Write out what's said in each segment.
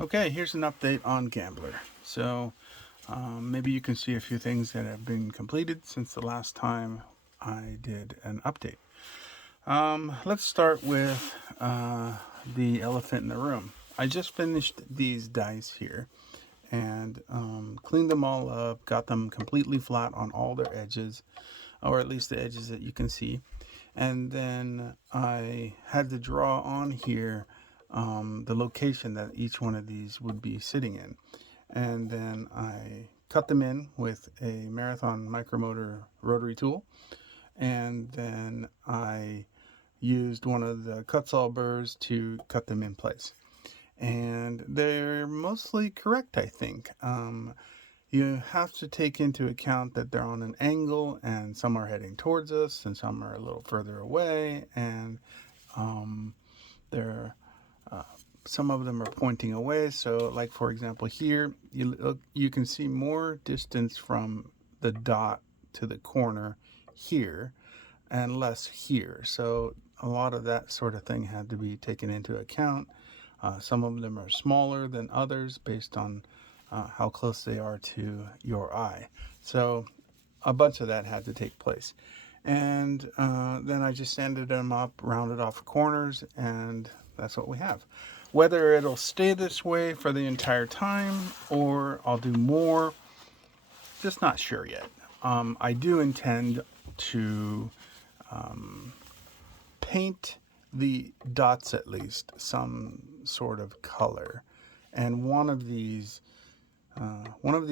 Okay, here's an update on Gambler. So maybe you can see a few things that have been completed since the last time I did an update. Let's start with the elephant in the room. I just finished these dice here and cleaned them all up, got them completely flat on all their edges, or at least the edges that you can see. And then I had to draw on here the location that each one of these would be sitting in. And then I cut them in with a Marathon micromotor rotary tool. And then I used one of the cut saw burrs to cut them in place. And they're mostly correct, I think. You have to take into account that they're on an angle and some are heading towards us and some are a little further away, and um, they're uh, some of them are pointing away. So, like for example, here you can see more distance from the dot to the corner here and less here. So, a lot of that sort of thing had to be taken into account. Some of them are smaller than others based on how close they are to your eye. So, a bunch of that had to take place. And then I just sanded them up, rounded off corners, and that's what we have. Whether it'll stay this way for the entire time or I'll do more, just not sure yet. I do intend to paint the dots at least some sort of color. And one of these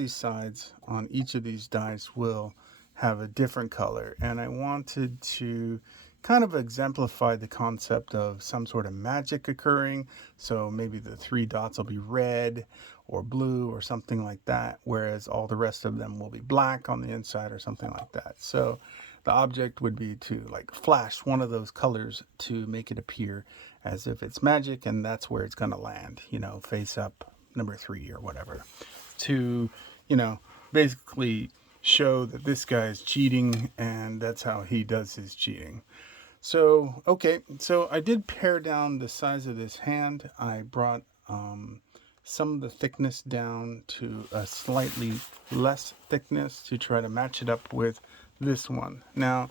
sides on each of these dice will have a different color. And I wanted to kind of exemplify the concept of some sort of magic occurring. So maybe the three dots will be red or blue or something like that, whereas all the rest of them will be black on the inside or something like that. So the object would be to like flash one of those colors to make it appear as if it's magic, and that's where it's going to land, face up number 3 or whatever, to, basically show that this guy is cheating and that's how he does his cheating. So, okay, so I did pare down the size of this hand. I brought some of the thickness down to a slightly less thickness to try to match it up with this one. Now,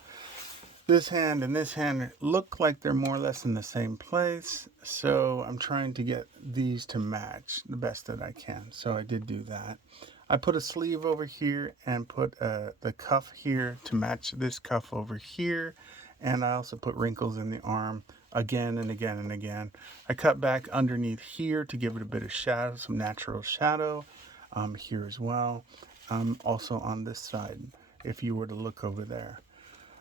this hand and this hand look like they're more or less in the same place, so I'm trying to get these to match the best that I can. So I did do that. I put a sleeve over here and put the cuff here to match this cuff over here, and I also put wrinkles in the arm again and again and again. I cut back underneath here to give it a bit of shadow, some natural shadow here as well. Also on this side, if you were to look over there.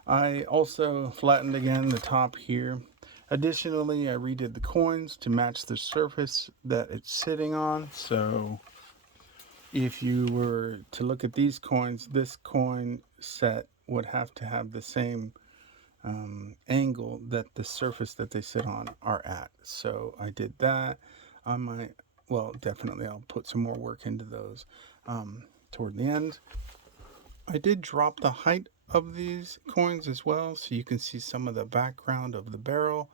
I also flattened again the top here. Additionally, I redid the coins to match the surface that it's sitting on. So if you were to look at these coins, this coin set would have to have the same angle that the surface that they sit on are at. So I did that. I might, well, definitely I'll put some more work into those toward the end. I did drop the height of these coins as well, so you can see some of the background of the barrel,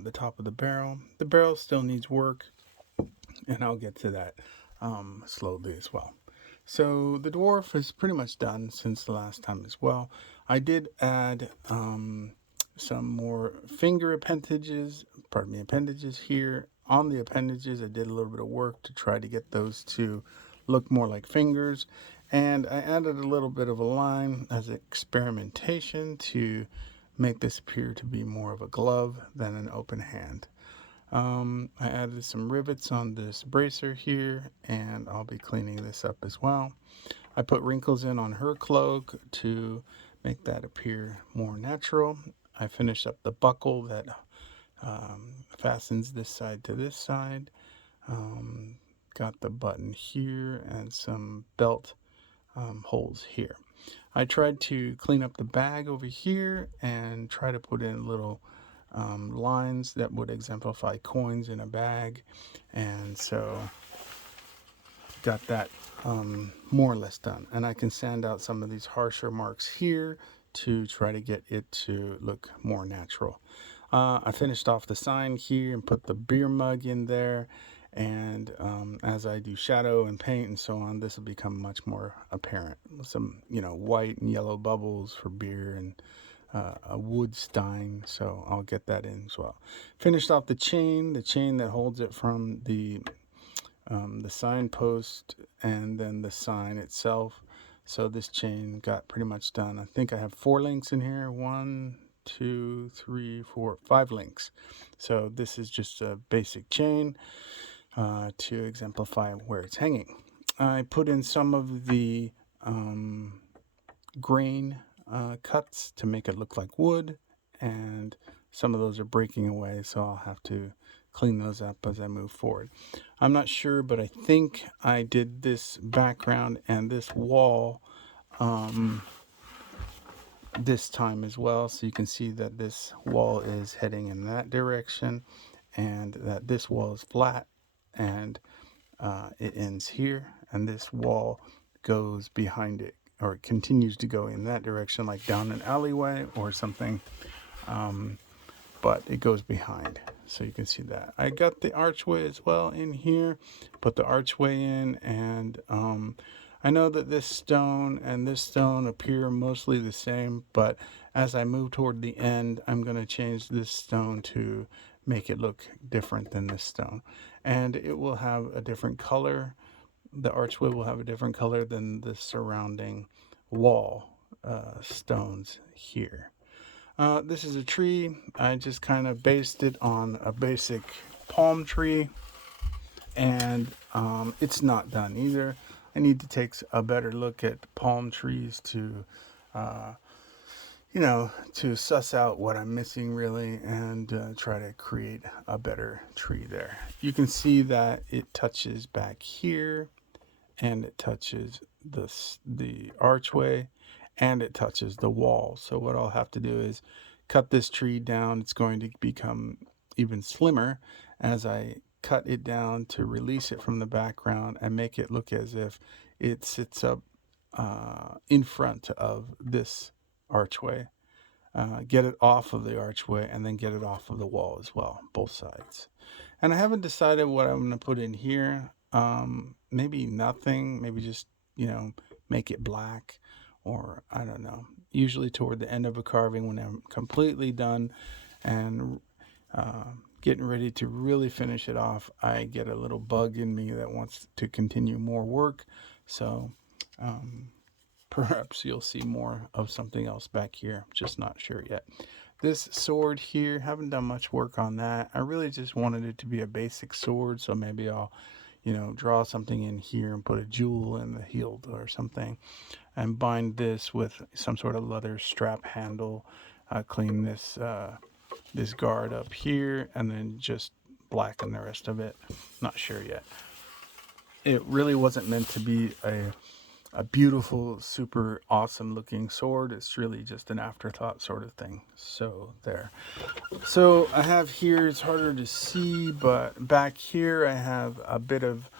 the top of the barrel. The barrel still needs work, and I'll get to that slowly as well. So the dwarf is pretty much done since the last time as well. I did add some more finger appendages here. On the appendages, I did a little bit of work to try to get those to look more like fingers. And I added a little bit of a line as experimentation to make this appear to be more of a glove than an open hand. I added some rivets on this bracer here, and I'll be cleaning this up as well. I put wrinkles in on her cloak to make that appear more natural. I finished up the buckle that fastens this side to this side. Got the button here and some belt holes here. I tried to clean up the bag over here and try to put in little lines that would exemplify coins in a bag, and so got that more or less done. And I can sand out some of these harsher marks here to try to get it to look more natural. I finished off the sign here and put the beer mug in there, and And as I do shadow and paint and so on, this will become much more apparent. Some, white and yellow bubbles for beer and a wood stein, so I'll get that in as well. Finished off the chain that holds it from the signpost and then the sign itself. So this chain got pretty much done. I think I have 4 links in here. 1, 2, 3, 4, 5 links. So this is just a basic chain to exemplify where it's hanging. I put in some of the grain cuts to make it look like wood, and some of those are breaking away, so I'll have to clean those up as I move forward. I'm not sure, but I think I did this background and this wall this time as well, so you can see that this wall is heading in that direction and that this wall is flat, and it ends here, and this wall goes behind it, or it continues to go in that direction, like down an alleyway or something, but it goes behind, so you can see that. I got the archway as well in here, put the archway in, and I know that this stone and this stone appear mostly the same, but as I move toward the end, I'm going to change this stone to make it look different than this stone, and it will have a different color. The archway will have a different color than the surrounding wall stones here. This is a tree. I just kind of based it on a basic palm tree, and it's not done either. I need to take a better look at palm trees to to suss out what I'm missing really, and try to create a better tree there. You can see that it touches back here, and it touches the archway, and it touches the wall. So what I'll have to do is cut this tree down. It's going to become even slimmer as I cut it down to release it from the background and make it look as if it sits up in front of this archway. Get it off of the archway and then get it off of the wall as well, both sides. And I haven't decided what I'm going to put in here. Maybe nothing, maybe just, make it black, or I don't know. Usually toward the end of a carving, when I'm completely done and getting ready to really finish it off, I get a little bug in me that wants to continue more work. So perhaps you'll see more of something else back here. Just not sure yet. This sword here, haven't done much work on that. I really just wanted it to be a basic sword, so maybe I'll, draw something in here and put a jewel in the hilt or something, and bind this with some sort of leather strap handle. Clean this guard up here, and then just blacken the rest of it. Not sure yet. It really wasn't meant to be a beautiful, super awesome looking sword. It's really just an afterthought sort of thing. So there. So I have here, it's harder to see, but back here I have a bit of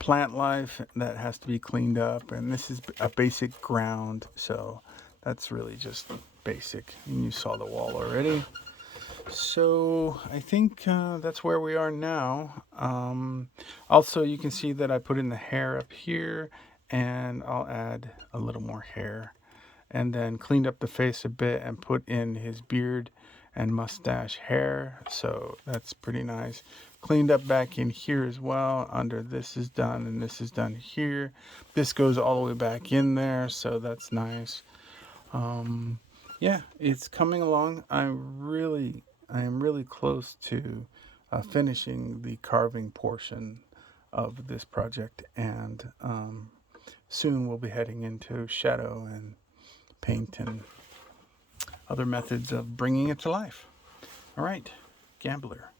plant life that has to be cleaned up, and this is a basic ground, so that's really just basic, and you saw the wall already. So I think that's where we are now. Also, you can see that I put in the hair up here, and I'll add a little more hair, and then cleaned up the face a bit and put in his beard and mustache hair, so that's pretty nice. Cleaned up back in here as well. Under this is done, and this is done here. This goes all the way back in there, so that's nice. Yeah, it's coming along. I am really close to finishing the carving portion of this project, and soon we'll be heading into shadow and paint and other methods of bringing it to life. All right, Gambler.